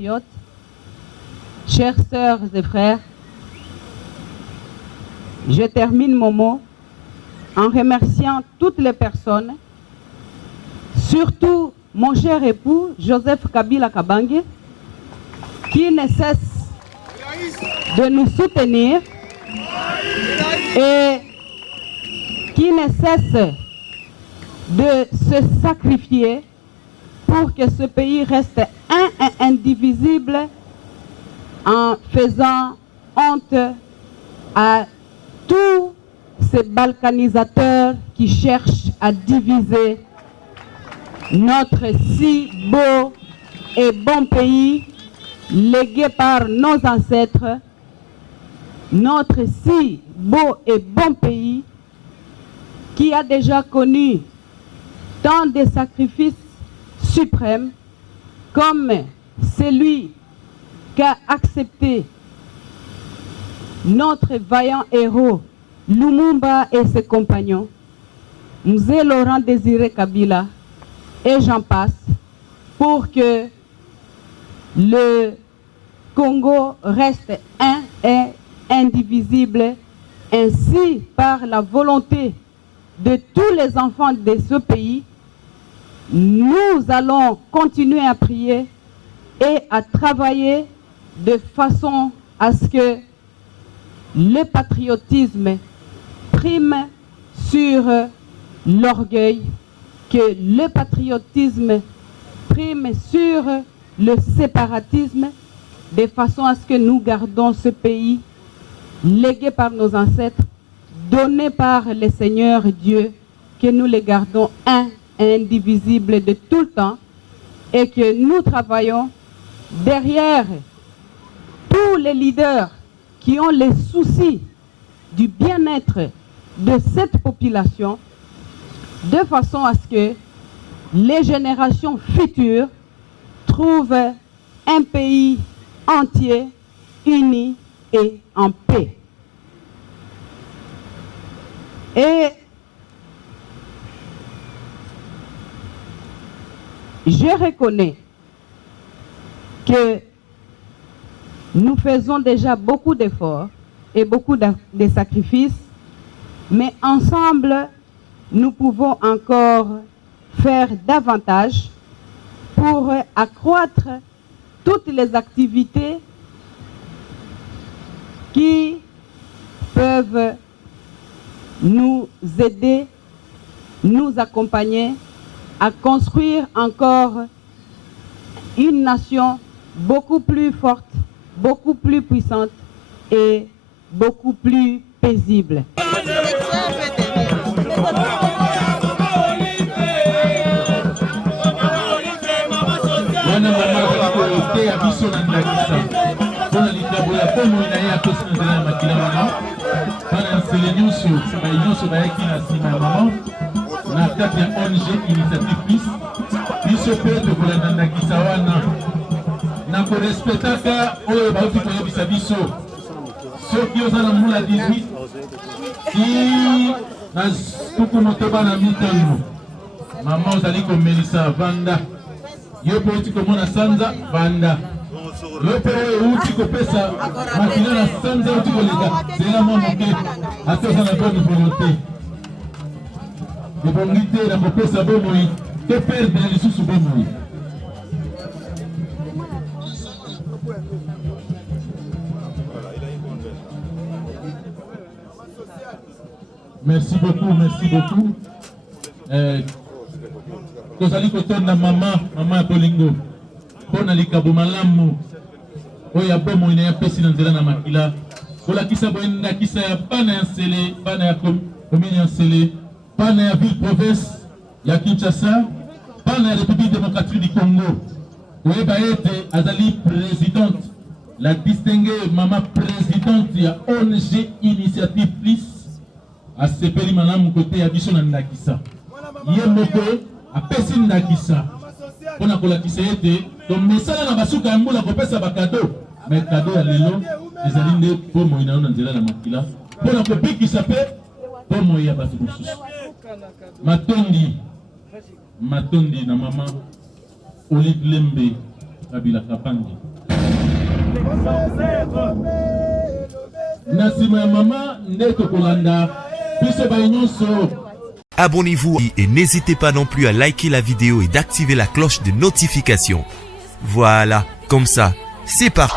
compatriotes, chères sœurs et frères, je termine mon mot en remerciant toutes les personnes, surtout mon cher époux Joseph Kabila Kabange, qui ne cesse de nous soutenir et qui ne cesse de se sacrifier pour que ce pays reste un et indivisible en faisant honte à tous ces balkanisateurs qui cherchent à diviser notre si beau et bon pays légué par nos ancêtres, notre si beau et bon pays qui a déjà connu tant de sacrifices suprêmes comme celui qu'a accepté notre vaillant héros Lumumba et ses compagnons, Mzee Laurent Désiré Kabila, et j'en passe, pour que le Congo reste un et indivisible, ainsi par la volonté de tous les enfants de ce pays. Nous allons continuer à prier et à travailler de façon à ce que le patriotisme prime sur l'orgueil, que le patriotisme prime sur le séparatisme, de façon à ce que nous gardons ce pays légué par nos ancêtres, donné par le Seigneur Dieu, que nous le gardons un et indivisible de tout le temps, et que nous travaillons derrière tous les leaders qui ont les soucis du bien-être de cette population, de façon à ce que les générations futures trouvent un pays entier, uni et en paix. Et je reconnais que nous faisons déjà beaucoup d'efforts et beaucoup de sacrifices, mais ensemble, nous pouvons encore faire davantage pour accroître toutes les activités qui peuvent nous aider, nous accompagner à construire encore une nation beaucoup plus forte, beaucoup plus puissante et beaucoup plus paisible. Ceux qui ont la moula 18, qui ont tout na mitano, maman zali ko Melissa Vanda, yo poti ko mona Sanza Vanda, yo pe uti ko pesa makina na Sanza uti ko lega, c'est la maman qui a fait sa bonne volonté. De bonité na ko pesa bomoi, te perdre les sous bomoi. Merci beaucoup, merci beaucoup. Kozali kotonda maman Bolingo. Pona likabo malamu. Oya bomo ina ya pesi na nzela na makila. Kola kisa boenda kisa ya pana ya sele, pana ya commune ya sele, pana ya ville province ya Kinshasa, pana ya République démocratique du Congo. Oyeba ete azali présidente, la distinguée maman présidente ya ONG Initiative Plus. A sepeli malamu côté ya biso na ndakisa ye moko apesi ndakisa pona kolakisa ete to mesala na basuka ya mbula kopesa bakado mais kado ya lelo ezali nde pomo ina na nzela na makila pona kopikisa pe pomo ya bato mosusu matondi na mama Olive Lembe Kabila Kabange. Nasima mama ndeto kolanda biso bayonso. Abonnez-vous et n'hésitez pas non plus à liker la vidéo et d'activer la cloche de notification. Voilà, comme ça, c'est parti.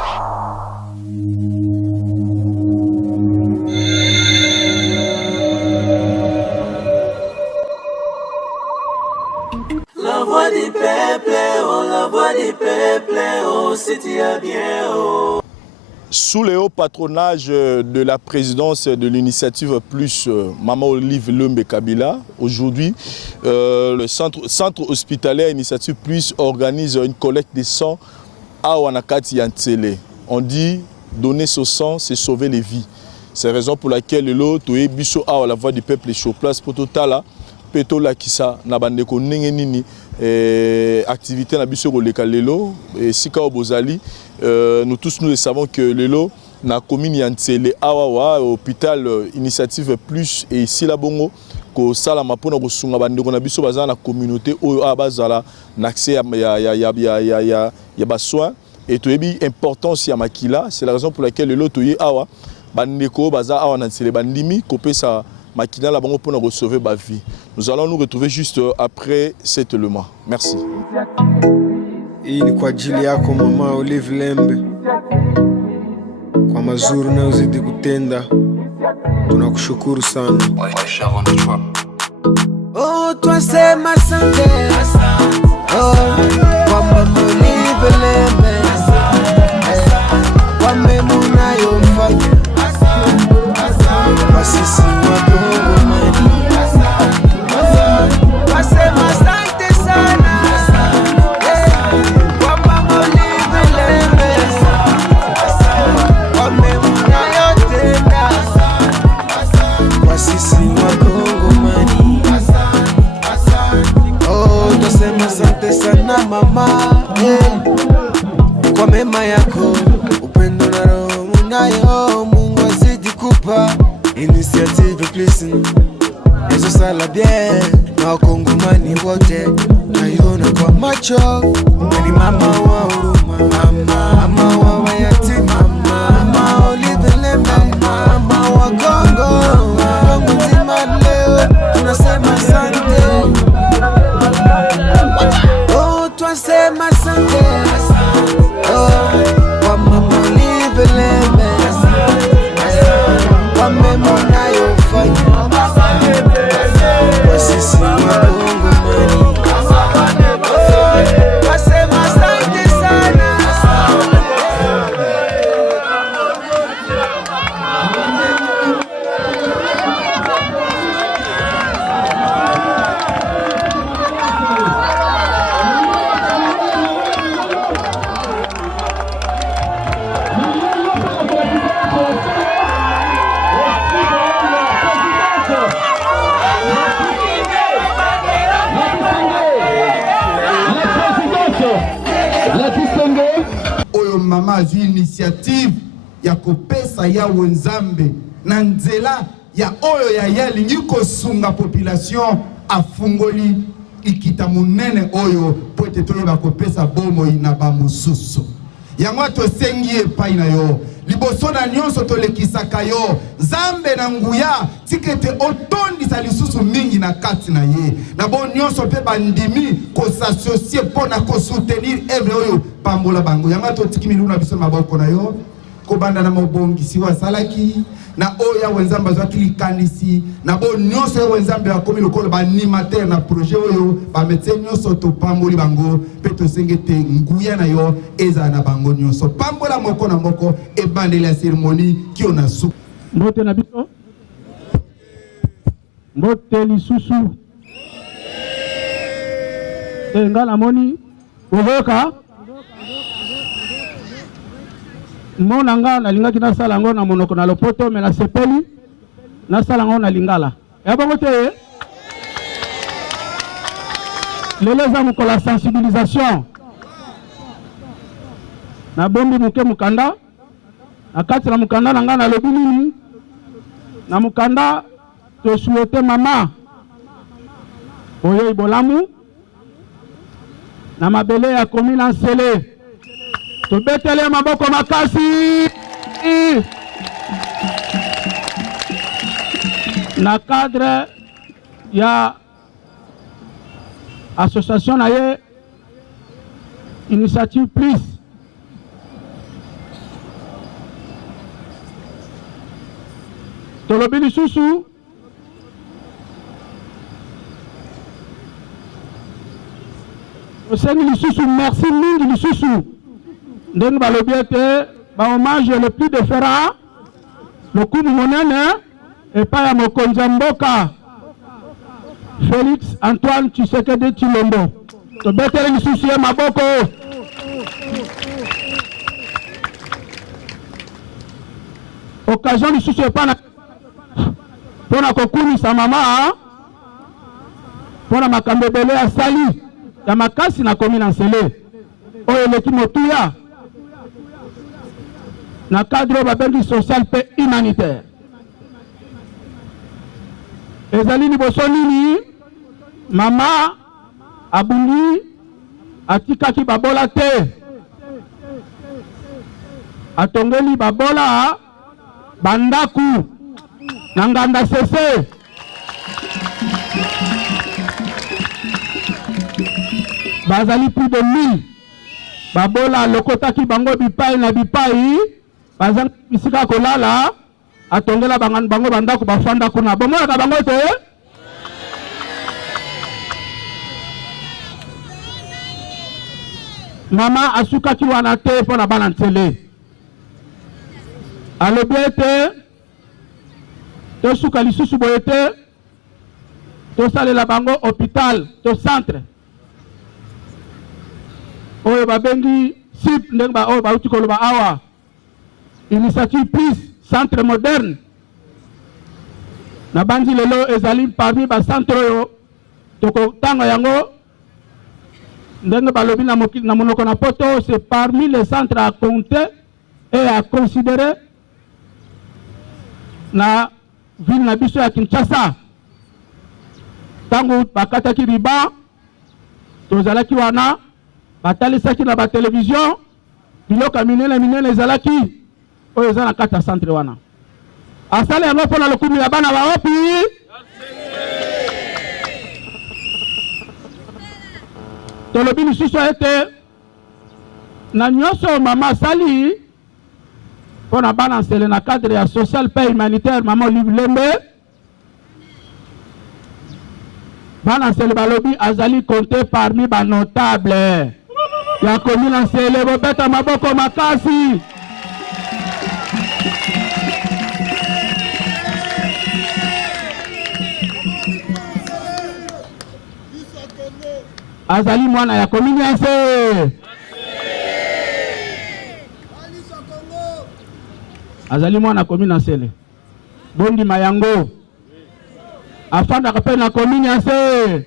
La voix du peuple, oh, la voix du peuple, oh, c'était bien, oh. Sous le haut patronage de la présidence de l'initiative Plus Maman Olive Lembe Kabila, aujourd'hui, le centre hospitalier Initiative Plus organise une collecte de sang à Wanakati Yantsele. On dit donner ce sang, c'est sauver les vies. C'est la raison pour laquelle l'autre est biso à la voix du peuple est sur place pour tout à peto la kisa na bandeko ndenge nini activité na biso koleka lelo et sika obozali nous tous nous le savons que lelo na commune ya Ntsele awawa hôpital Initiative Plus et ici la bongo ko sala mapona ko sunga bandeko na biso bazana na communauté oyo abazala na accès ya ba soins et to yebi importance ya makila. C'est la raison pour laquelle lelo toye awa bandeko baza awa na Ntsele bandimi kopesa Makina la bango pour nous sauver ma vie. Nous allons nous retrouver juste après cet élément. Merci. Hii ni kwa ajili yako mama Olive Lembe, kwa mazuri unayozidi kutenda, tunakushukuru sana. Oh, twasema asante, oh, kwa mama Olive Lembe, kwa mema unayofanya kwa sisi Wakongomani. Wasema asante sana, kwa mama Olive Lembe, kwa mema unayotenda kwa sisi Wakongomani. Oh, twasema asante sana mama, kwa mema yako, upendo na roho unayo Mungu azidi kupa. Initiative Plus ezo sala bien na Wakongomani wote naiona kwa macho. Ni mama wa huruma, mama wa mayatima, mama Olive Lembe, mama wa Kongo, Kongo nzima leo tunasema asante. Oh, twasema asante, oh, kwa mama Olive Lembe, kwa mema unayofanya kwa sisi Wakongomani. Wasema asante sana. Oyo mama azu initiative ya kopesa ya wenzambe na nzela ya oyo ya yalingi kosunga population afungoli ikita munene oyo po ete toyeba kopesa bomoi na bamosusu. Yango tosengi epai na yo liboso na nyonso tolekisaka yo Nzambe na nguya tikete otondisa lisusu mingi na kati na ye na bo nyonso pe bandimi kosassocie pona kosoutenir evre oyo pambola bango. Yango totiki milu na biso maboko na yo kobanda na mobongisi wa salaki na oya wenzambe azwaki likanisi na bo nyonso ya wenzambe bakomi lokolo baanimateur na projet oyo bamédecin nyonso topamboli bango pe tosenge te nguya na yo eza na bango nyonso pambola moko na moko ebandeli ya cérémonie kio na su mbote na biso mbote lisusu ngala moni ozoka mona nga nalingaki nasala ngo na monoko na lopoto me na sepeli nasala ngo na lingala ya bongo te lelo eza mokolo ya sensibilisation na bombi moke mokanda na kati na mokanda na nga nalobi nini na mokanda tosuete mama oyo ibolamu na mabele ya komina Nsele tobetele maboko makasi na cadre ya association na ye Initiative Plus. Tolobi lisusu osengi lisusu merci mingi lisusu ndenge balobi ete hommage le plus différent lokumu monene epai ya mokonzi ya mboka Félix Antoine Tshisekedi Tshilombo. Tobetele lisusu ye maboko. Occasion lisusu epana pona kokumisa mama pona makambo ebele ya sali ya makasi na komi na nsele oyo eleki motuya na cadre oyo babengi social mpe humanitaire. Ezali liboso nini mama abundi atikaki babola te, atongeli babola bandaku na nganda sese. Bazali plus de 1000 babola lokotaki bango bipai na bipai bazali bisika kolala atongela bango bandaku bafanda kuna bomonaka bango te. Mama asukaki wana te mpo na bana nsele alobi ete tosuka lisusu boye te tosalela bango hôpital to centre oyo babengi SIP ndenge oyo bauti koloba awa Initiative Plus centre moderne na bandi lelo ezali parmi ba centre oyo tokotanga yango ndenge balobi na monoko na poto c'est parmi les centres à compter et à considérer na ville na biso ya Kinshasa. Tango bakataki riba tozalaki wana batalisaki na ba télévision biloko minene ezalaki oyo eza na kati ya centre wana asala yango mpona lokumu ya bana baopi. Tolobi lisusu ete na nyonso mama asali mpona bana nsele na cadre ya social pe humanitaire mama Olive Lembe bana nsele balobi azali compté parmi ba notable ya commune nsele. Bobeta maboko makasi. Azali mwana ya commune nsele. Azali mwana commune nsele. Bondi mayango afanda kape na commune nsele.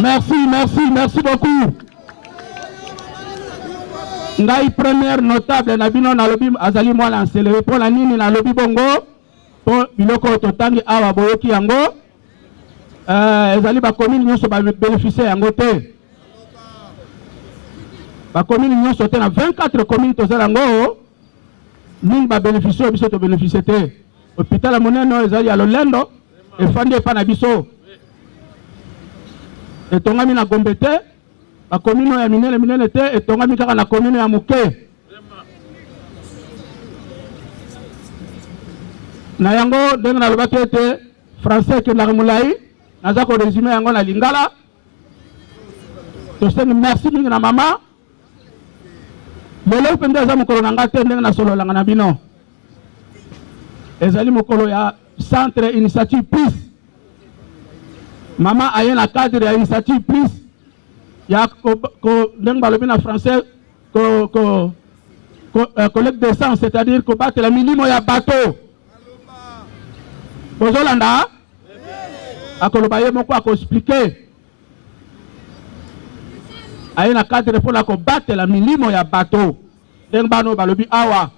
Merci. Merci beaucoup. Ngai première notable na bino na lobi azali mwana nsele po na nini na lobi bongo po biloko totangi awa boyoki yango ezali ba commune nyonso ba bénéficier yango te. Ba commune nyonso te na 24 communes tozala yango mingi ba bénéficier biso to bénéficier te. Hôpital ya monene ezali ya Lolendo efandi epa na biso etongami na Gombe te. Ba commune ya minene te etongami kaka na commune ya Muke. Na yango ndenge nalobaki ete français ekendaka molai naza ko résume yango na lingala. Tosengi merci mingi na mama lelo pende eza mokolo na nga te ndenge nasololanga na bino ezali mokolo ya centre Initiative Plus Maman a un cadre d'initiative plus. Il y a en français collecte d'essence, c'est-à-dire que battre la minimum il y a bateau. Bozolanda, à Kolobaye moko a expliqué. Il y a un cadre pour la battre la minimum il y a bateau. Dengbano balobi awa.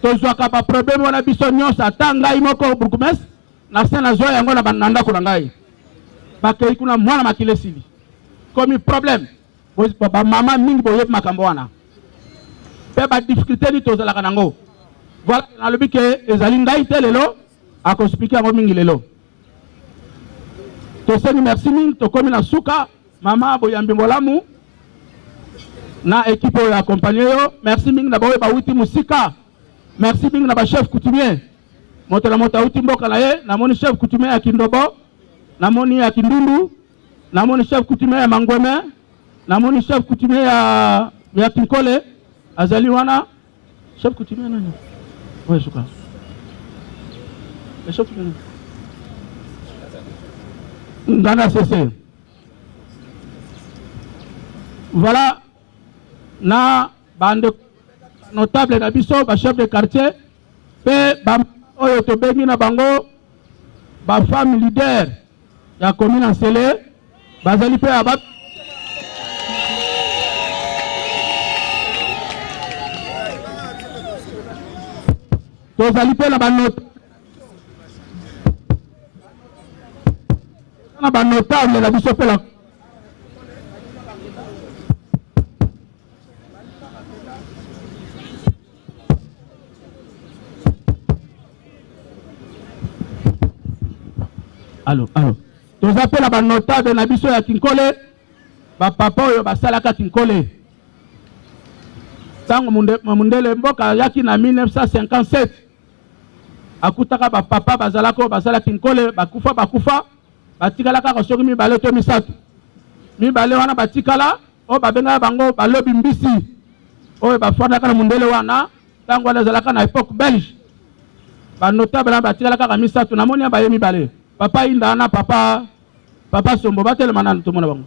Tozwaka ba problème wana biso nyonso atanga imoko burgomestre na sena zo yango na bananda kulangai. Bakei kuna mwana makile sili. Comme problème ba mama mingi boye makambo wana pe ba difficulté ni tozala kanango voilà na lobi ke ezali ngai te lelo ako expliquer ngo mingi lelo to seni merci mingi to komi na suka mama boyambi mbolamu na équipe ya accompagner yo merci mingi na boye ba wuti musika merci mingi na ba chef coutumier motela mota wuti mboka na ye na moni chef coutumier ya Kindobo na moni ya Kindundu na moni chef coutumier ya Mangweme na moni chef coutumier ya Kinkole azali wana chef coutumier nani ouais je crois le chef coutumier Ndana CC voilà na bande notable na biso ba chef de quartier pe ba oyo to bengi na bango ba femme leader ya commune Nsele bazali pe abat tozali pe na banotable na biso pe la Allô tozape na banotable na biso ya Kinkole bapapa oyo basalaka Kinkole tango mundele mboka yaki na 1957 akutaka bapapa bazalaka oyo basala Kinkole bakufa batikalaka kosoki mibale to misato mibale wana batikala oyo babengaka bango balobi mbisi oyo bafandaka na mundele wana tango wana ezalaka na époque belge banotable wana batikala kaka misato namoni ya baye mibale papa Indana papa Sombo batelema nani tomona bango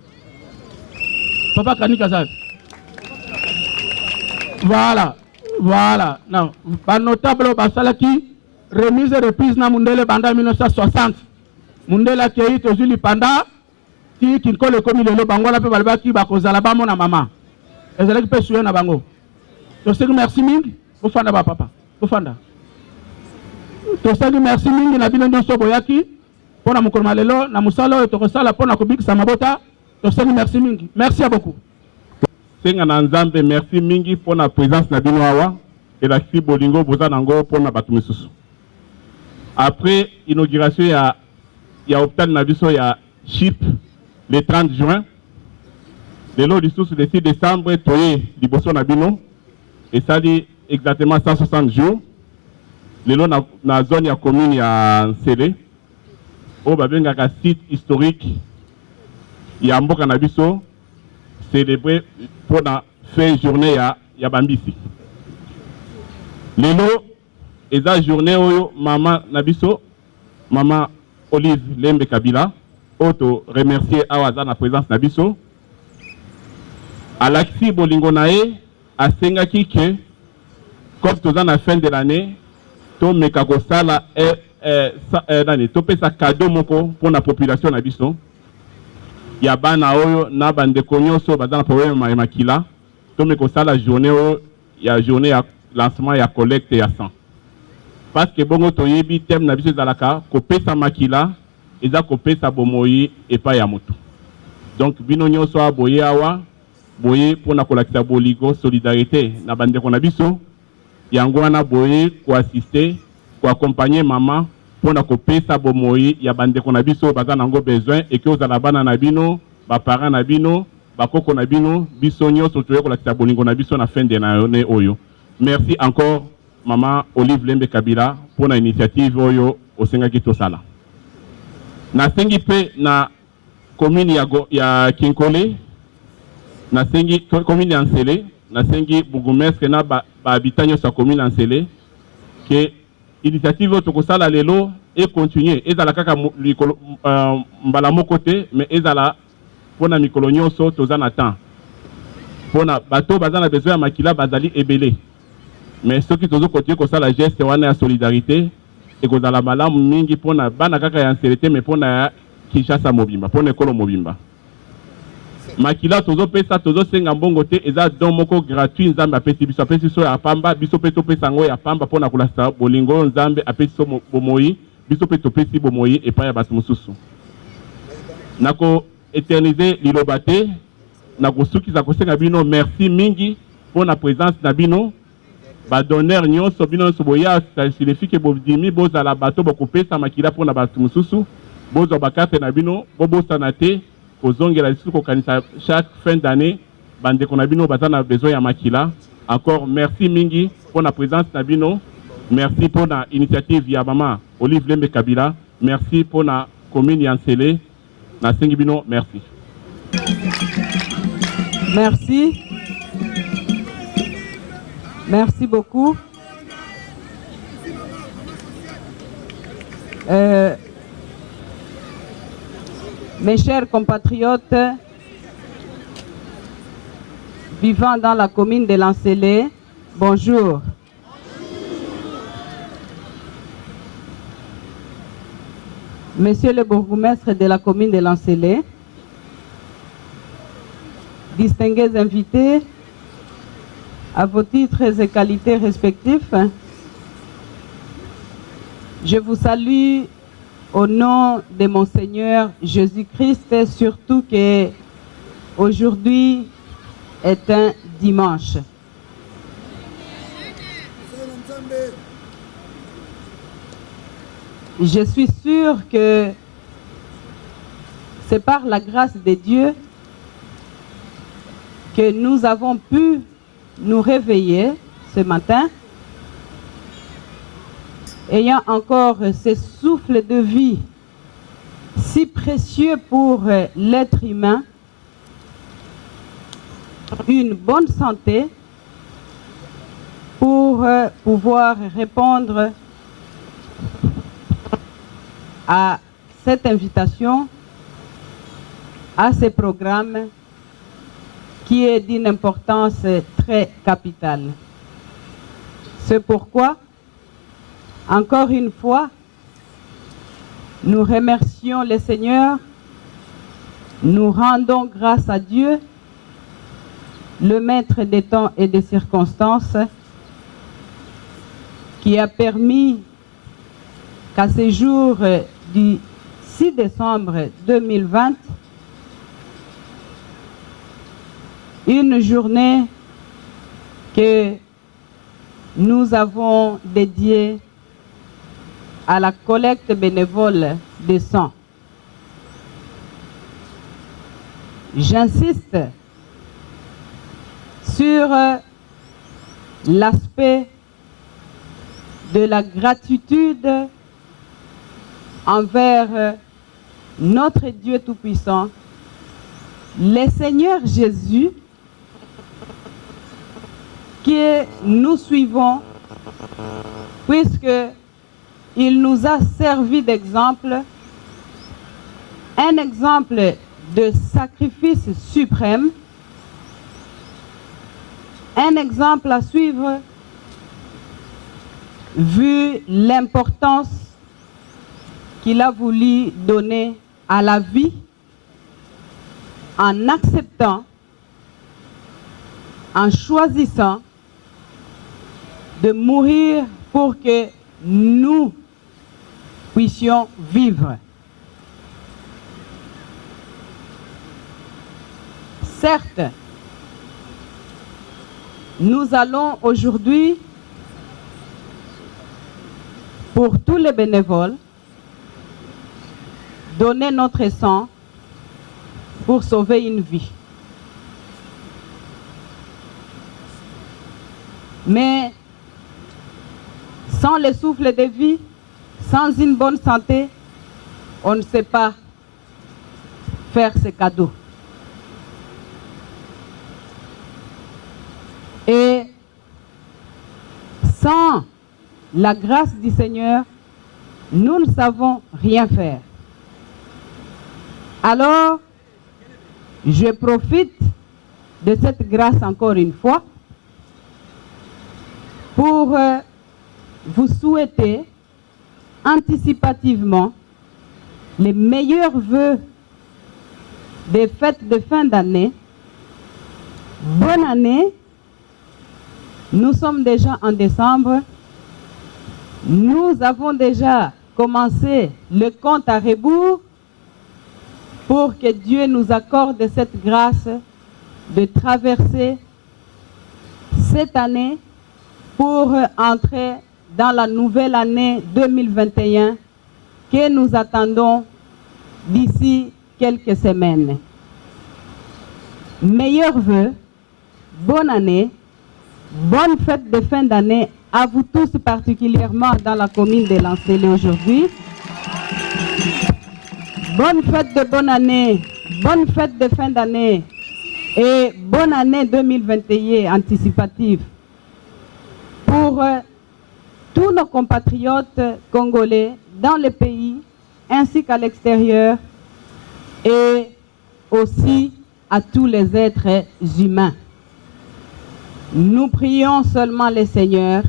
papa Kanika Zavi voilà non banotable basalaki remise et reprise na mundele banda 1960 mundele akei tozuli panda ti Kinkole komi lelo bango la pe balbaki bakozala bamo na mama ezalaki pe suye na bango toseki merci mingi bofanda ba papa bofanda toseki merci mingi na bino nyonso boyaki pona mokolo malelo na musala oyo tokosala pona kobikisa mabota toseki merci mingi merci à beaucoup senga na nzambe merci mingi pona présence na bino awa elakisi bolingo boza nango pona bato misusu après inauguration ya hôpital na biso ya Chip le 30 juin lelo lisusu le 6 décembre toye liboso na bino esali exactement 160 jours lelo na zone ya commune ya Nsele oyo babengaka site historique ya mboka na biso célébré pour la fin journée ya bambisi lelo eza journée oyo mama nabiso mama Olive Lembe Kabila auto remercier awaza na présence nabiso alakisi bolingo nae asengaki ke comme toza na fin de l'année to meka kosala to pesa cadeau moko pour la population nabiso ya bana oyo na bandeko nyonso baza na problème ya makila to me kosala journée oyo ya journée ya lancement ya collecte ya sang parce que bongo toyebi thème na biso ezalaka kopesa makila eza kopesa bomoi epai ya moto donc bino nyonso aboye awa boye mpona kolakisa bolingo solidarité na bandeko na biso yango wana boye koassiste koaccompagner mama mpona kopesa bomoi ya bandeko na biso baza nango besoin eke ozala bana na bino baparent na bino bakoko na bino biso nyonso toye kolakisa bolingo na biso na fin de l'année oyo merci encore mama Olive Lembe Kabila mpona initiative oyo osengaki tosala nasengi mpe na commune ya Kinkole nasengi commune ya Nsele nasengi bourgmestre na bahabitant nyonso ya commune ya Nsele ke initiative oyo tokosala lelo et continuer ezala kaka mbala moko te mais ezala pona mikolo nyonso toza na temps pona bato baza na besoin ya makila bazali ebele mais soki tozo continuer kosala geste wana ya solidarité ekozala malamu mingi pona bana kaka ya nselete mais pona ya Kinshasa mobimba pona ekolo mobimba makila tozopesa tozosenga mbongo te eza don moko gratuit nzambe apesi biso ya pamba biso mpe topesa yango ya pamba mpona kolasa bolingo nzambe apesi so bomoi biso mpe topesi bomoi epai ya bato mosusu nako éterniser liloba te nakosukisa kosenga bino merci mingi mpona présence na bino badonneur nyonso bino nyonso boya signifie ke bobimi bozala bato bokopesa makila mpona bato mosusu bozwa bakarte na bino bobosana te kozongela lisusu kokanisa chaque fin d'année bandeko na bino baza na besoin ya makila. Encore merci mingi pour la présence na bino, merci pour la initiative ya mama Olive Lembe Kabila, merci pour la commune Yansele na sengi bino, merci. Merci. Merci beaucoup. Mes chers compatriotes vivant dans la commune de Lansele, bonjour. Monsieur le bourgmestre de la commune de Lansele, distingués invités, à vos titres et qualités respectifs, je vous salue au nom de mon Seigneur Jésus-Christ, surtout que aujourd'hui est un dimanche. Je suis sûr que c'est par la grâce de Dieu que nous avons pu nous réveiller ce matin, ayant encore ce souffle de vie si précieux pour l'être humain, une bonne santé pour pouvoir répondre à cette invitation, à ce programme qui est d'une importance très capitale. C'est pourquoi, encore une fois, nous remercions le Seigneur, nous rendons grâce à Dieu, le maître des temps et des circonstances, qui a permis qu'à ce jour du 6 décembre 2020, une journée que nous avons dédiée à la collecte bénévole de sang. J'insiste sur l'aspect de la gratitude envers notre Dieu Tout-Puissant, le Seigneur Jésus, que nous suivons, puisque il nous a servi d'exemple, un exemple de sacrifice suprême, un exemple à suivre vu l'importance qu'il a voulu donner à la vie en acceptant, en choisissant de mourir pour que nous puissions vivre. Certes, nous allons aujourd'hui, pour tous les bénévoles, donner notre sang pour sauver une vie. Mais sans le souffle de vie, sans une bonne santé, on ne sait pas faire ce cadeau. Et sans la grâce du Seigneur, nous ne savons rien faire. Alors, je profite de cette grâce encore une fois pour vous souhaiter anticipativement les meilleurs vœux des fêtes de fin d'année. Bonne année. Nous sommes déjà en décembre. Nous avons déjà commencé le compte à rebours pour que Dieu nous accorde cette grâce de traverser cette année pour entrer dans la nouvelle année 2021 que nous attendons d'ici quelques semaines. Meilleurs vœux, bonne année, bonne fête de fin d'année à vous tous, particulièrement dans la commune de Lancélé aujourd'hui. Bonne fête de bonne année, bonne fête de fin d'année et bonne année 2021 anticipative pour tous nos compatriotes congolais dans le pays ainsi qu'à l'extérieur et aussi à tous les êtres humains. Nous prions seulement le Seigneur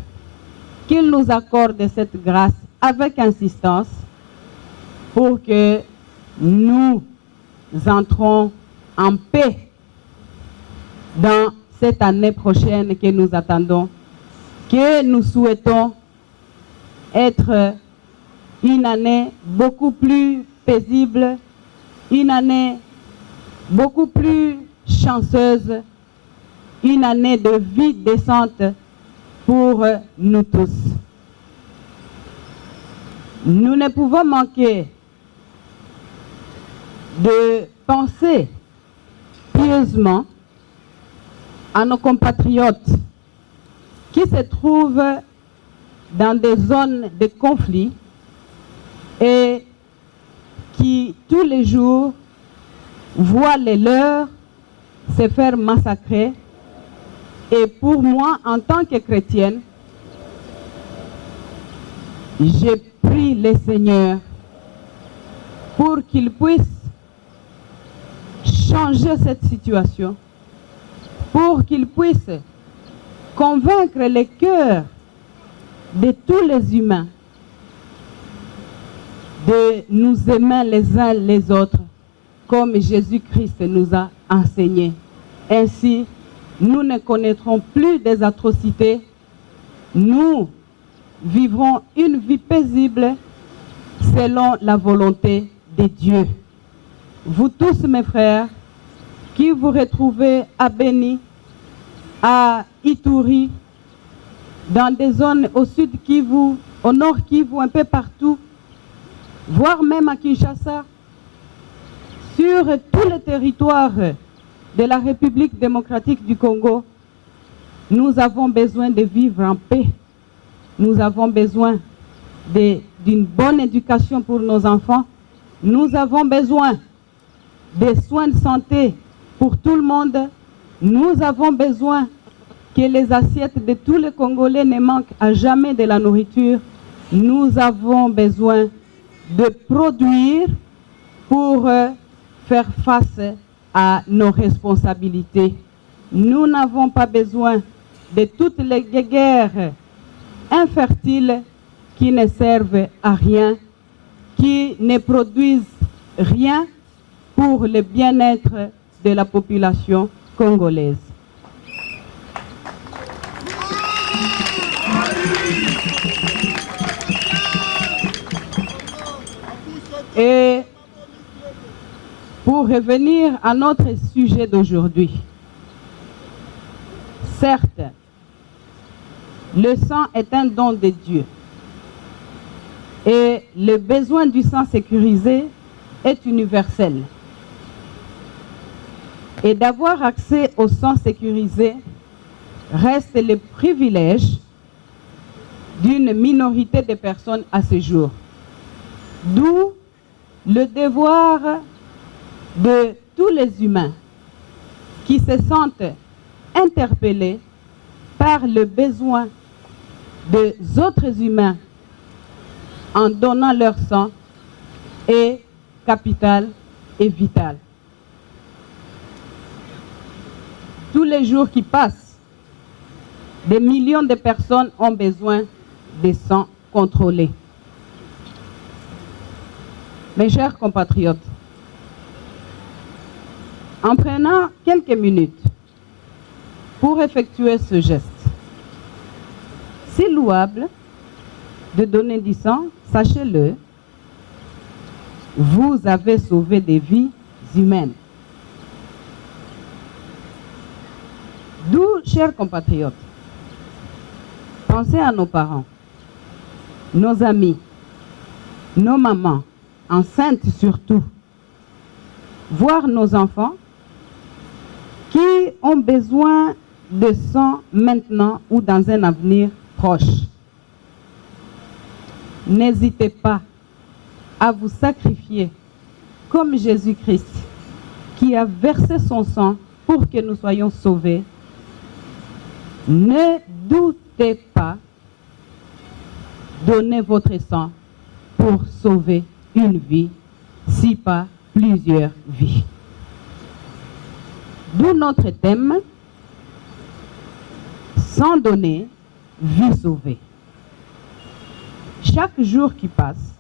qu'il nous accorde cette grâce avec insistance pour que nous entrons en paix dans cette année prochaine que nous attendons, que nous souhaitons être une année beaucoup plus paisible, une année beaucoup plus chanceuse, une année de vie décente pour nous tous. Nous ne pouvons manquer de penser pieusement à nos compatriotes qui se trouvent dans des zones de conflit et qui tous les jours voient les leurs se faire massacrer. Et pour moi, en tant que chrétienne, j'ai prié le Seigneur pour qu'il puisse changer cette situation, pour qu'il puisse convaincre les cœurs de tous les humains de nous aimer les uns les autres comme Jésus-Christ nous a enseigné. Ainsi, nous ne connaîtrons plus des atrocités. Nous vivrons une vie paisible selon la volonté de Dieu. Vous tous, mes frères, qui vous retrouvez à Beni, à Ituri, dans des zones au sud Kivu, au nord Kivu, un peu partout, voire même à Kinshasa, sur tout le territoire de la République démocratique du Congo, nous avons besoin de vivre en paix. Nous avons besoin d'une bonne éducation pour nos enfants. Nous avons besoin des soins de santé pour tout le monde. Nous avons besoin que les assiettes de tous les Congolais ne manquent à jamais de la nourriture. Nous avons besoin de produire pour faire face à nos responsabilités. Nous n'avons pas besoin de toutes les guerres infertiles qui ne servent à rien, qui ne produisent rien pour le bien-être de la population congolaise. Et pour revenir à notre sujet d'aujourd'hui, certes, le sang est un don de Dieu et le besoin du sang sécurisé est universel. Et d'avoir accès au sang sécurisé reste le privilège d'une minorité de personnes à ce jour. D'où le devoir de tous les humains qui se sentent interpellés par le besoin des autres humains en donnant leur sang est capital et vital. Tous les jours qui passent, des millions de personnes ont besoin de sang contrôlé. Mes chers compatriotes, en prenant quelques minutes pour effectuer ce geste, si louable de donner du sang, sachez-le, vous avez sauvé des vies humaines. D'où, chers compatriotes, pensez à nos parents, nos amis, nos mamans, enceintes surtout, voire nos enfants qui ont besoin de sang maintenant ou dans un avenir proche. N'hésitez pas à vous sacrifier comme Jésus-Christ qui a versé son sang pour que nous soyons sauvés. Ne doutez pas, donnez votre sang pour sauver une vie, si pas plusieurs vies. D'où notre thème, sang donné, vie sauvée. Chaque jour qui passe,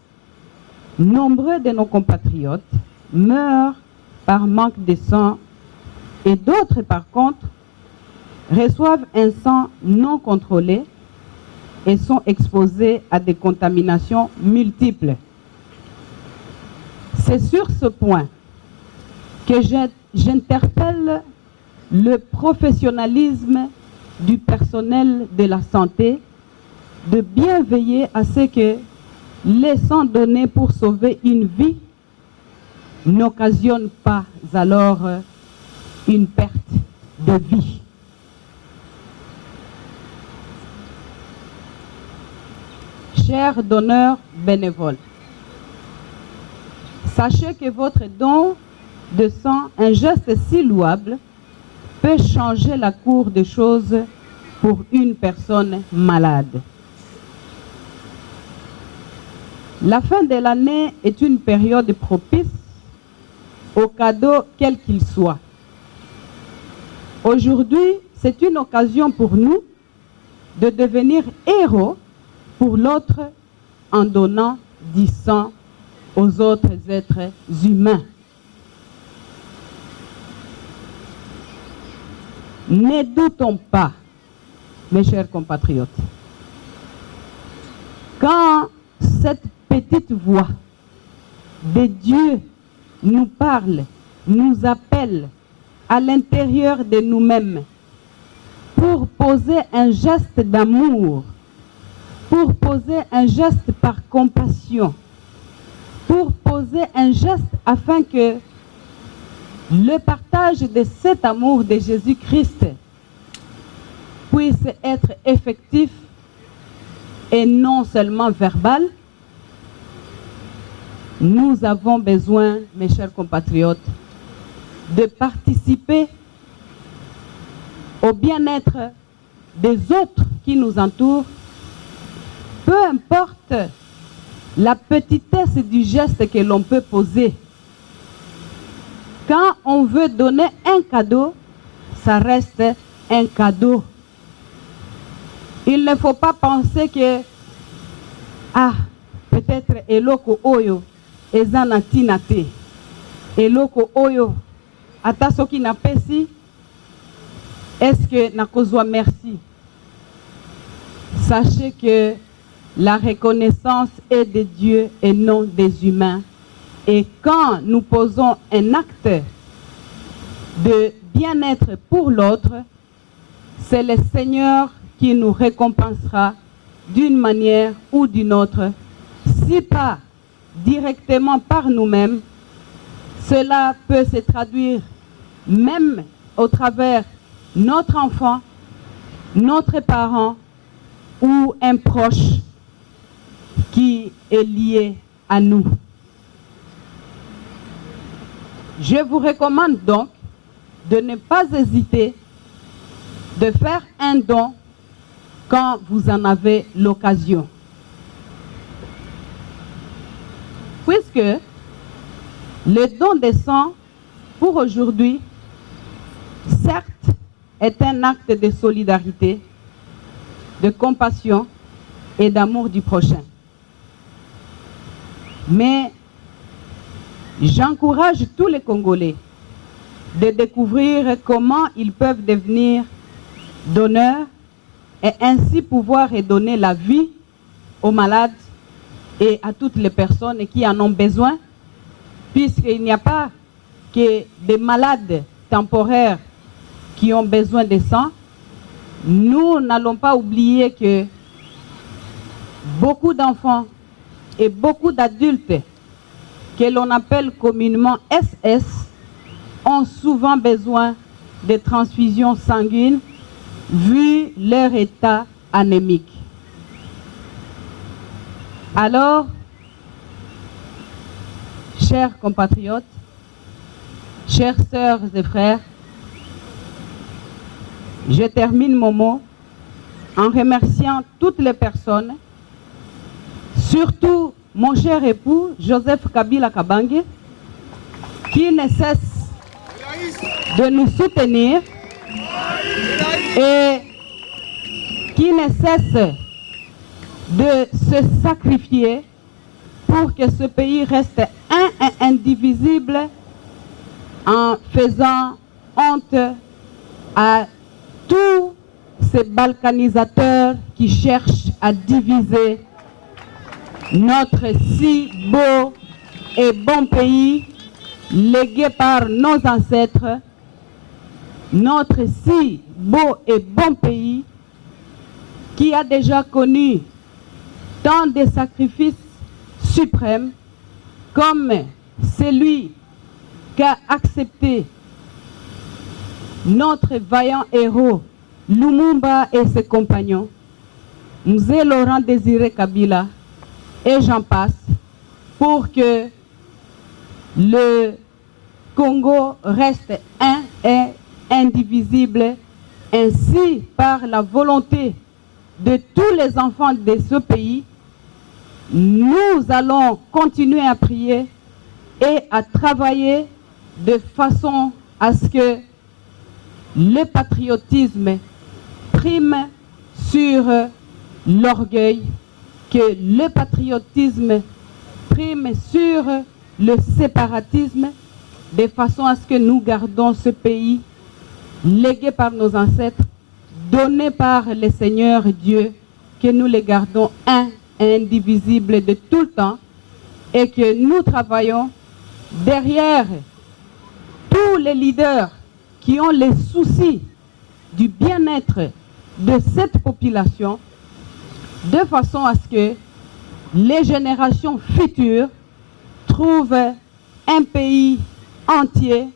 nombreux de nos compatriotes meurent par manque de sang et d'autres, par contre, reçoivent un sang non contrôlé et sont exposés à des contaminations multiples. C'est sur ce point que j'interpelle le professionnalisme du personnel de la santé de bien veiller à ce que les sangs donnés pour sauver une vie n'occasionnent pas alors une perte de vie. Chers donneurs bénévoles, sachez que votre don de sang, un geste si louable, peut changer la cour des choses pour une personne malade. La fin de l'année est une période propice aux cadeaux quels qu'ils soient. Aujourd'hui, c'est une occasion pour nous de devenir héros pour l'autre en donnant du sang aux autres êtres humains. Ne doutons pas, mes chers compatriotes, quand cette petite voix de Dieu nous parle, nous appelle à l'intérieur de nous-mêmes pour poser un geste d'amour, pour poser un geste par compassion, pour poser un geste afin que le partage de cet amour de Jésus-Christ puisse être effectif et non seulement verbal. Nous avons besoin, mes chers compatriotes, de participer au bien-être des autres qui nous entourent, peu importe la petitesse du geste que l'on peut poser. Quand on veut donner un cadeau, ça reste un cadeau. Il ne faut pas penser que, peut-être eloko oyo ezana tinate, eloko oyo ata soki na pesi, est-ce que nakozwa merci? Sachez que la reconnaissance est de Dieu et non des humains. Et quand nous posons un acte de bien-être pour l'autre, c'est le Seigneur qui nous récompensera d'une manière ou d'une autre. Si pas directement par nous-mêmes, cela peut se traduire même au travers notre enfant, notre parent ou un proche qui est lié à nous. Je vous recommande donc de ne pas hésiter de faire un don quand vous en avez l'occasion. puisque le don de sang pour aujourd'hui, certes, est un acte de solidarité, de compassion et d'amour du prochain. Mais j'encourage tous les Congolais de découvrir comment ils peuvent devenir donneurs et ainsi pouvoir redonner la vie aux malades et à toutes les personnes qui en ont besoin, puisqu'il n'y a pas que des malades temporaires qui ont besoin de sang. Nous n'allons pas oublier que beaucoup d'enfants et beaucoup d'adultes que l'on appelle communément SS ont souvent besoin de transfusions sanguines vu leur état anémique. Alors, chers compatriotes, chères sœurs et frères, je termine mon mot en remerciant toutes les personnes, surtout mon cher époux Joseph Kabila Kabange, qui ne cesse de nous soutenir et qui ne cesse de se sacrifier pour que ce pays reste un et indivisible en faisant honte à tous ces balkanisateurs qui cherchent à diviser notre si beau et bon pays légué par nos ancêtres, notre si beau et bon pays qui a déjà connu tant de sacrifices suprêmes comme celui qu'a accepté notre vaillant héros Lumumba et ses compagnons, Mzee Laurent Désiré Kabila, et j'en passe, pour que le Congo reste un et indivisible, ainsi par la volonté de tous les enfants de ce pays, nous allons continuer à prier et à travailler de façon à ce que le patriotisme prime sur l'orgueil, que le patriotisme prime sur le séparatisme, de façon à ce que nous gardons ce pays légué par nos ancêtres, donné par le Seigneur Dieu, que nous le gardons un et indivisible de tout le temps, et que nous travaillons derrière tous les leaders qui ont les soucis du bien-être de cette population, de façon à ce que les générations futures trouvent un pays entier,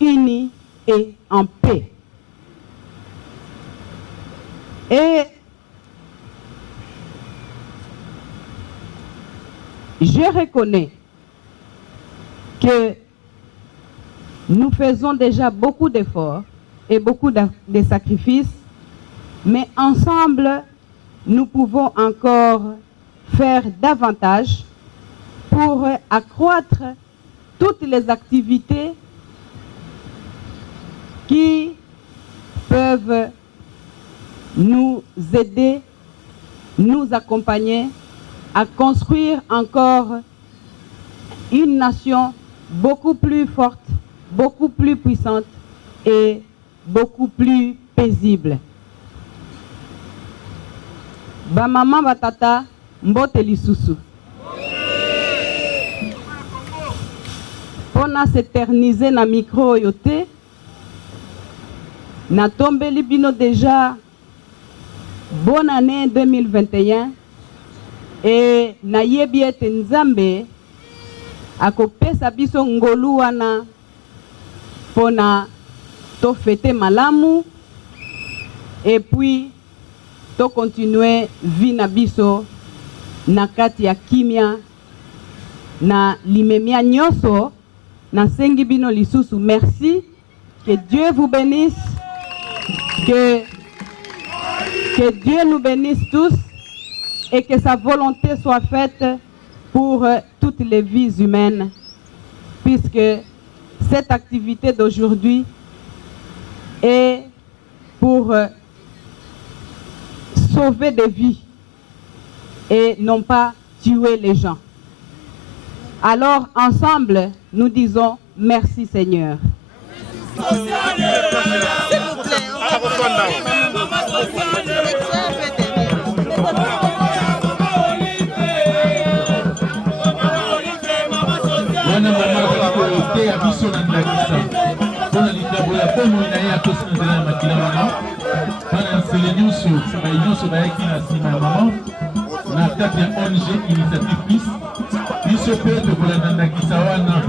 uni et en paix. Et je reconnais que nous faisons déjà beaucoup d'efforts et beaucoup de sacrifices, mais ensemble, nous pouvons encore faire davantage pour accroître toutes les activités qui peuvent nous aider, nous accompagner à construire encore une nation beaucoup plus forte, beaucoup plus puissante et beaucoup plus paisible. Ba mama batata mbote lisusu. Pona s'éterniser na micro yote. Na tombeli bino déjà bonne année 2021 et na yebi ete Nzambe akopesa biso ngolu wana pona to fete malamu et puis to continuer vie na biso na kati ya kimia na limemia nyoso na sengi bino lisusu. Merci, que Dieu vous bénisse, que Dieu nous bénisse tous et que sa volonté soit faite pour toutes les vies humaines, puisque cette activité d'aujourd'hui est pour sauver des vies et non pas tuer les gens. Alors, ensemble, nous disons merci Seigneur. Wana mama ko te abiso na ndakisa. Pona likabo ya pomo ina ya tosi na zela makila wana. Pana nsele nyonso, ba nyonso ba yaki na sima mama. Na kati ya ONG Initiative Plus. Biso pe to kolanda ndakisa wana.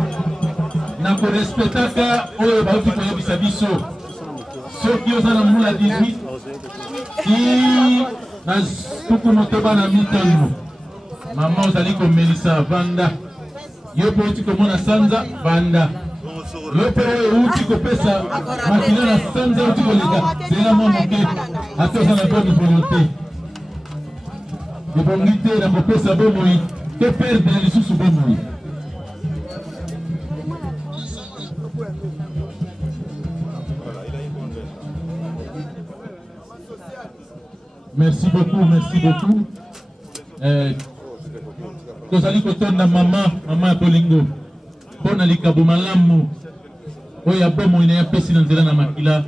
Na ko respectaka oyo ba uti ko yebisa biso. Soki ozala mula 18 na tuku motoba na mitano. Mama ozali ko melisa vanda. Yo pe uti komona sanza vanda. Yo pe uti kopesa makila na sanza uti koleka. Zela mama ke atoza na bonne volonté. De bonité na kopesa bomoi te perdre na lisusu bomoi. Merci beaucoup, merci beaucoup. Kozali kotonda mama ya Bolingo. Pona likabo malamu. Oya bomo ina ya pesi na nzela na makila.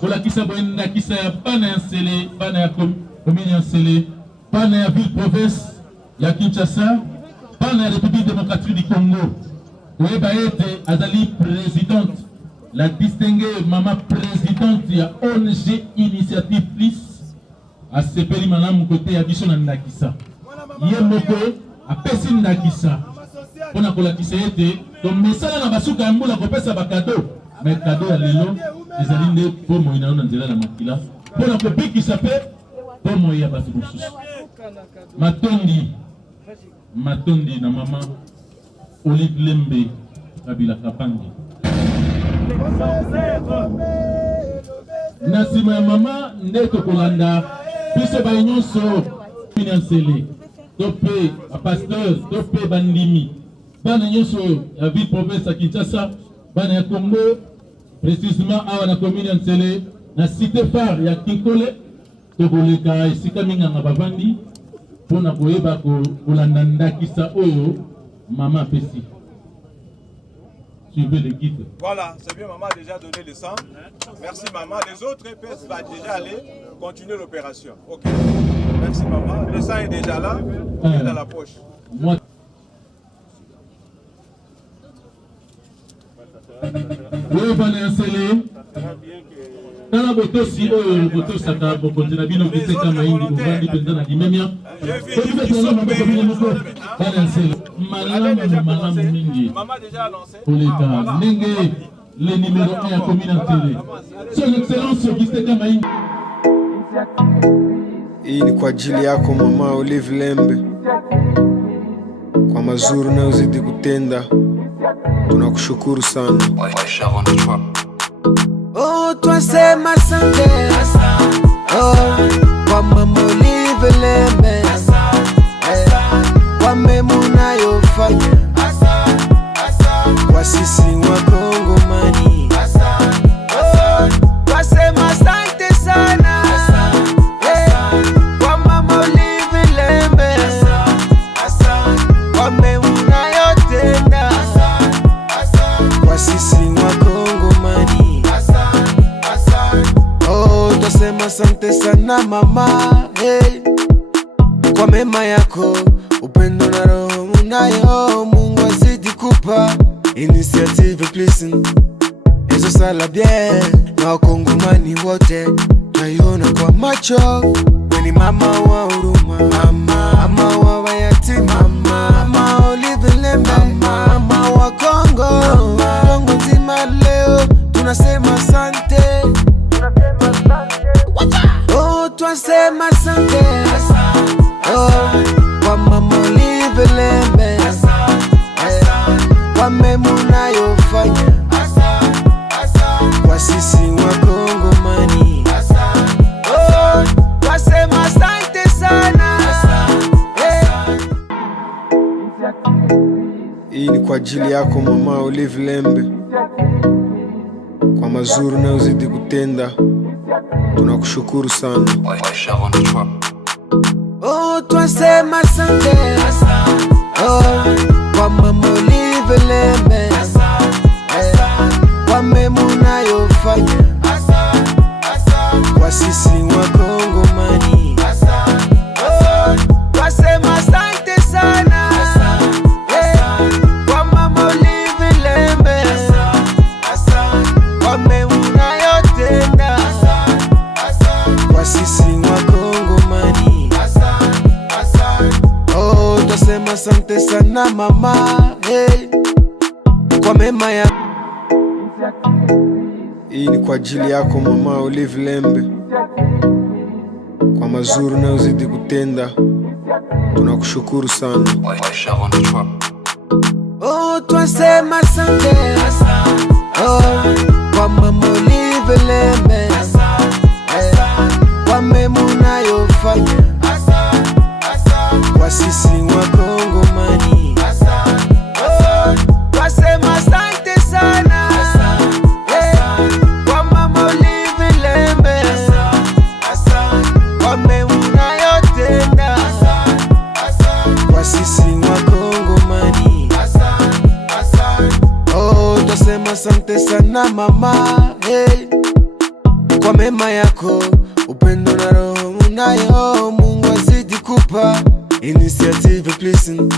Kola kisa boenda kisa ya bana ya nsele, bana ya commune ya nsele, bana ya ville province ya Kinshasa, bana ya République démocratique du Congo. Oyeba ete azali présidente, la distinguée mama présidente ya ONG Initiative Plus. Asepeli malamu kote ya biso na ndakisa. Ye moko apesi ndakisa. Pona kolakisa ete to mesala na basuka ya mbula kopesa bakado. Me kado ya lelo ezali nde pomo ina na nzela na makila. Pona kopikisa pe pomo ya bato mosusu. Matondi na mama Olive Lembe Kabila Kapangi. Na sima ya mama nde tokolanda biso ba nyonso financele topé a pasteur topé bandimi bana nyonso ya ville province ya Kinshasa, bana ya Congo, précisément awa na commune Nsele na cité phare ya Kinkole tokoleka esika minganga bavandi pona koyeba kolanda ndakisa oyo mama pesi. Suivez le guide. Voilà, c'est bien, maman a déjà donné le sang. Merci maman. Les autres EPS vont déjà aller continuer l'opération. Ok. Merci maman. Le sang est déjà là, il est dans la poche. Moi. Oui, Nsele. Tala boto si oyo boto saka bokonzi na bino kiteka maindi buvandi penza na dimemia. Kobi betala mama komine moko bana Nsele. Malamu mingi. Oleka ndenge le numéro 1 ya commune Nsele. Son excellence kiteka maindi. Hii ni kwa ajili yako mama Olive Lembe, kwa mazuri unayozidi kutenda, tunakushukuru sana. Oh, twasema asante, oh, kwa mama Olive Lembe, kwa mema unayofanya kwa sisi Wakongomani. Oh, twasema asante sana, kwa mama Olive Lembe, kwa mema unayotenda kwa sisi Wakongomani. Oh, twasema asante sana mama, hey, kwa mema yako, upendo na roho unayo, Mungu azidi kupa. Initiative Plus ezo sala bien, na Wakongomani wote taiona kwa macho. Weni mama wa huruma, mama wa wayatima, mama Olive Lembe, mama wa Kongo, Kongo nzima leo tunasema asante. Oh, twasema asante, oh, kwa mama Olive Lembe, kwa mema unayofanya kwa sisi Wakongomani. Oh, twasema asante sana, hey. ajili yako mama Olive Lembe, kwa mazuri unayozidi kutenda, tunakushukuru sana. Oh, twasema asante, oh, kwa mama Olive Lembe, kwa mema unayofanya kwa sisi Wakongomani. Oh, twasema asante sana, kwa mama Olive Lembe, kwa mema unayotenda kwa sisi Wakongomani. Oh, twasema asante sana mama, hey, kwa mema ya. Hii ni kwa ajili yako mama Olive Lembe, kwa mazuri unayozidi kutenda, tunakushukuru sana. Oh, twasema asante, oh, kwa mama Olive Lembe, kwa mema unayofanya kwa sisi Wakongomani. Oh, twasema asante sana, kwa mama Olive Lembe, kwa mema unayotenda kwa sisi Wakongomani. Oh, twasema asante sana mama, hey, kwa mema yako, upendo na roho unayo, Mungu azidi kupa. Initiative Pleasing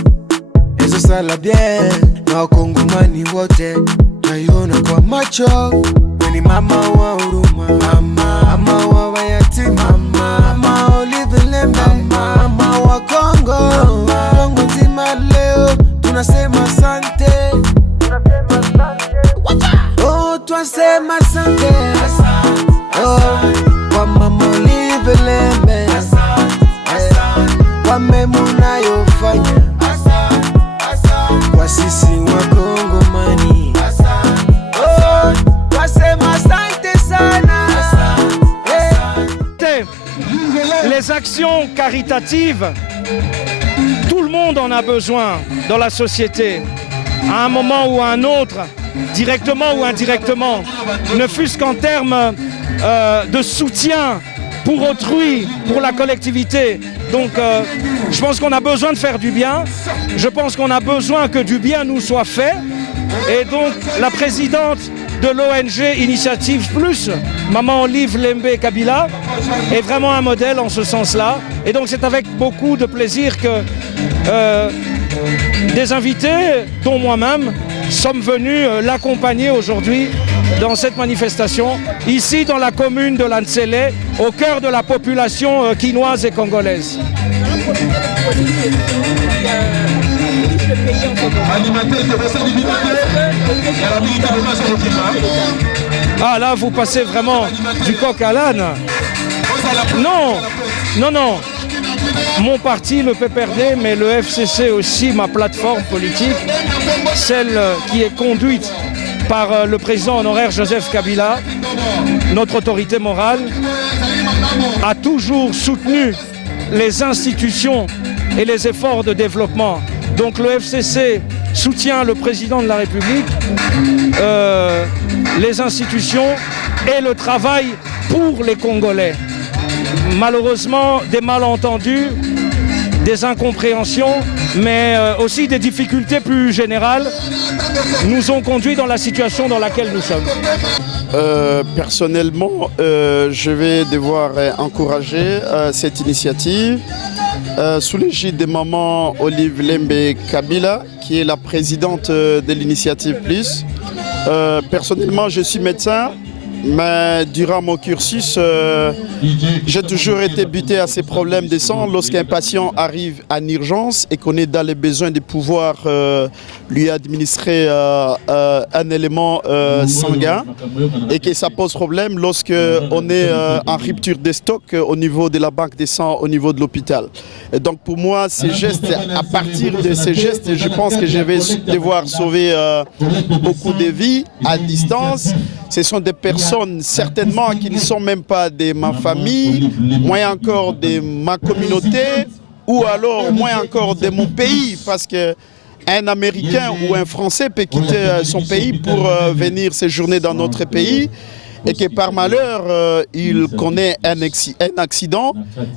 ezo sala bien, na Wakongomani wote taiona kwa macho. Weni mama wa huruma, mama wa wayatima, mama Olive Lembe, mama wa Kongo, Kongo nzima leo tunasema asante. Oh, twasema asante, oh, kwa mama Olive Lembe, kwa mema unayofanya kwa sisi Wakongomani. Oh, twasema asante sana, Les actions caritatives, tout le monde en a besoin dans la société, à un moment ou à un autre, directement ou indirectement, ne fût-ce qu'en termes de soutien pour autrui, pour la collectivité. Donc je pense qu'on a besoin de faire du bien, je pense qu'on a besoin que du bien nous soit fait, et donc la présidente de l'ONG Initiative Plus, maman Olive Lembe Kabila, est vraiment un modèle en ce sens-là. Et donc c'est avec beaucoup de plaisir que des invités, dont moi-même, sommes venus l'accompagner aujourd'hui dans cette manifestation, ici dans la commune de Lantsele, au cœur de la population quinoise et congolaise. Ah là, vous passez vraiment du coq à l'âne. Non, non, non. Mon parti, le PPRD, mais le FCC aussi, ma plateforme politique, celle qui est conduite par le président honoraire Joseph Kabila, notre autorité morale, a toujours soutenu les institutions et les efforts de développement. Donc le FCC soutient le président de la République, les institutions et le travail pour les Congolais. Malheureusement, des malentendus, des incompréhensions, mais aussi des difficultés plus générales nous ont conduits dans la situation dans laquelle nous sommes. Personnellement, je vais devoir encourager cette initiative sous l'égide de maman Olive Lembe Kabila, qui est la présidente de l'initiative Plus. Personnellement, je suis médecin, mais durant mon cursus, j'ai toujours été buté à ces problèmes de sang. Lorsqu'un patient arrive en urgence et qu'on est dans les besoins de pouvoir lui administrer un élément sanguin et que ça pose problème lorsqu'on est en rupture de stock au niveau de la banque de sang, au niveau de l'hôpital. Et donc pour moi, ces gestes, à partir de ces gestes, je pense que je vais devoir sauver beaucoup de vies à distance. Ce sont des personnes certainement qui ne sont même pas de ma famille, moins encore de ma communauté, ou alors moins encore de mon pays, parce que un Américain ou un Français peut quitter son pays pour venir séjourner dans notre pays et que par malheur, il connaît un accident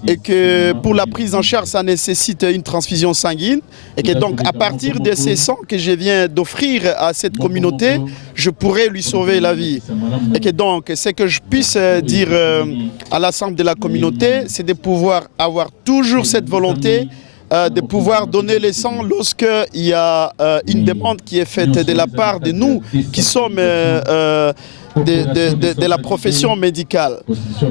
et que pour la prise en charge, ça nécessite une transfusion sanguine et que donc à partir de ces sangs que je viens d'offrir à cette communauté, je pourrais lui sauver la vie. Et que donc, ce que je puisse dire à l'ensemble de la communauté, c'est de pouvoir avoir toujours cette volonté de pouvoir donner les sangs lorsqu'il y a une demande qui est faite de la part de nous qui sommes de la profession médicale.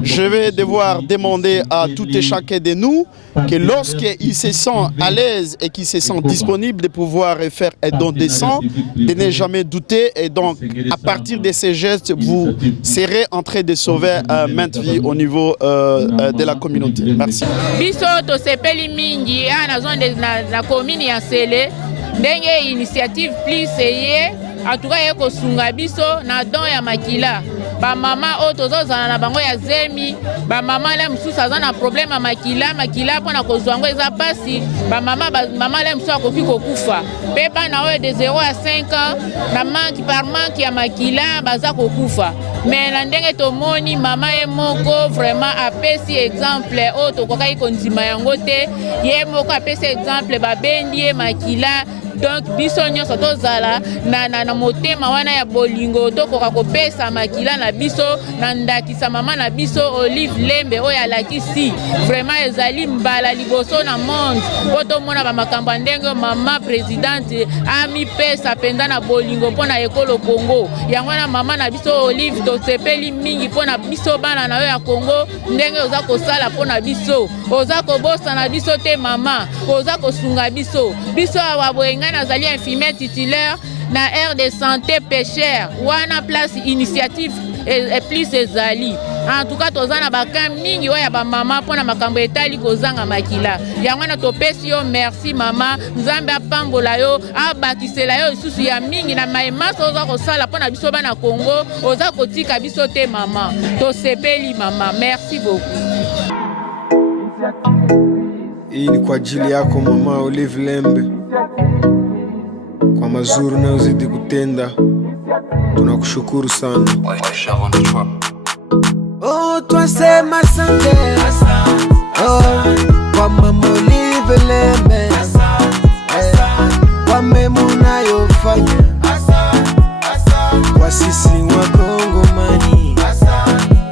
Je vais devoir demander à tout et chacun de nous que lorsqu'ils se sentent à l'aise et qu'ils se sentent disponibles de pouvoir faire un don de sang, de ne jamais douter et donc à partir de ces gestes, vous serez en train de sauver maintes vies au niveau de la communauté. Merci. Biso to sepeli mingi na zone de la commune ya Sele ndenge initiative plus eye atuka ye kosunga biso na don ya makila ba mama o tozozana na bango ya zemi ba mama le mususu aza na problème ya makila pona kozwa ngo eza pasi ba mama le mususu akoki kokufa pe bana oyo de 0 à 5 ans na manque ya makila baza kokufa mais na ndenge tomoni mama ye moko vraiment apesi exemple o tokokaki kondima yango te ye moko apesi exemple babendi ye makila. Donc biso nyonso tozala na motema wana ya bolingo tokoka kopesa makila na biso na ndakisa mama na biso Olive Lembe oyo alakisi vraiment ezali mbala liboso na monde po tomona bamakambo ya ndenge mama présidente amipesa mpenza na bolingo mpona ekolo Congo yango wana mama na biso Olive tosepeli mingi mpona biso bana na yo ya Congo ndenge oza kosala mpona biso oza kobosa na biso te mama oza kosunga biso awa boyenga nazali infirmier titulaire na aire de santé pêcheur wana place initiative et plus ezali en tout cas tozana baka mingi oya ba mama pona makambo etali kozanga makila yango na topesi yo merci mama nzambe apambola yo abakisela yo isusu ya mingi na maemasa oza kosala pona biso bana Congo oza kotika biso te mama tosepeli mama merci beaucoup. Hii ni kwa ajili yako mama Olive Lembe, kwa mazuri unayozidi kutenda, tunakushukuru sana. Oh, twasema asante, oh, kwa mama Olive Lembe, kwa mema unayofanya kwa sisi Wakongomani.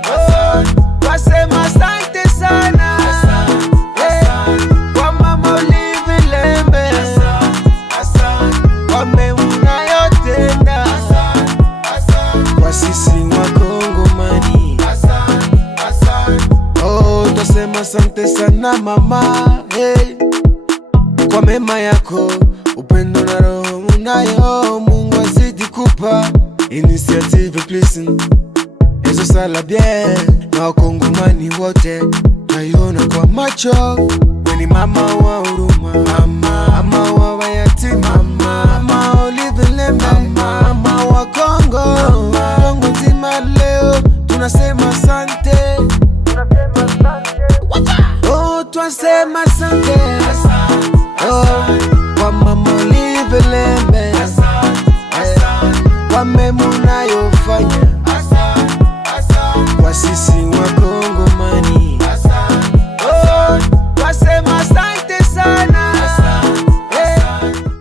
Oh, twasema asante sana. Asante sana mama, hey, kwa mema yako, upendo na roho unayo, Mungu azidi kupa. Initiative plus ezo sala bien, na Wakongomani wote naiona kwa macho. Weni mama wa huruma, mama wa wayatima, mama Olive Lembe, mama wa Kongo, Kongo nzima leo tunasema asante. Oh, twasema asante, oh, kwa mama Olive Lembe, kwa mema unayofanya kwa sisi Wakongo.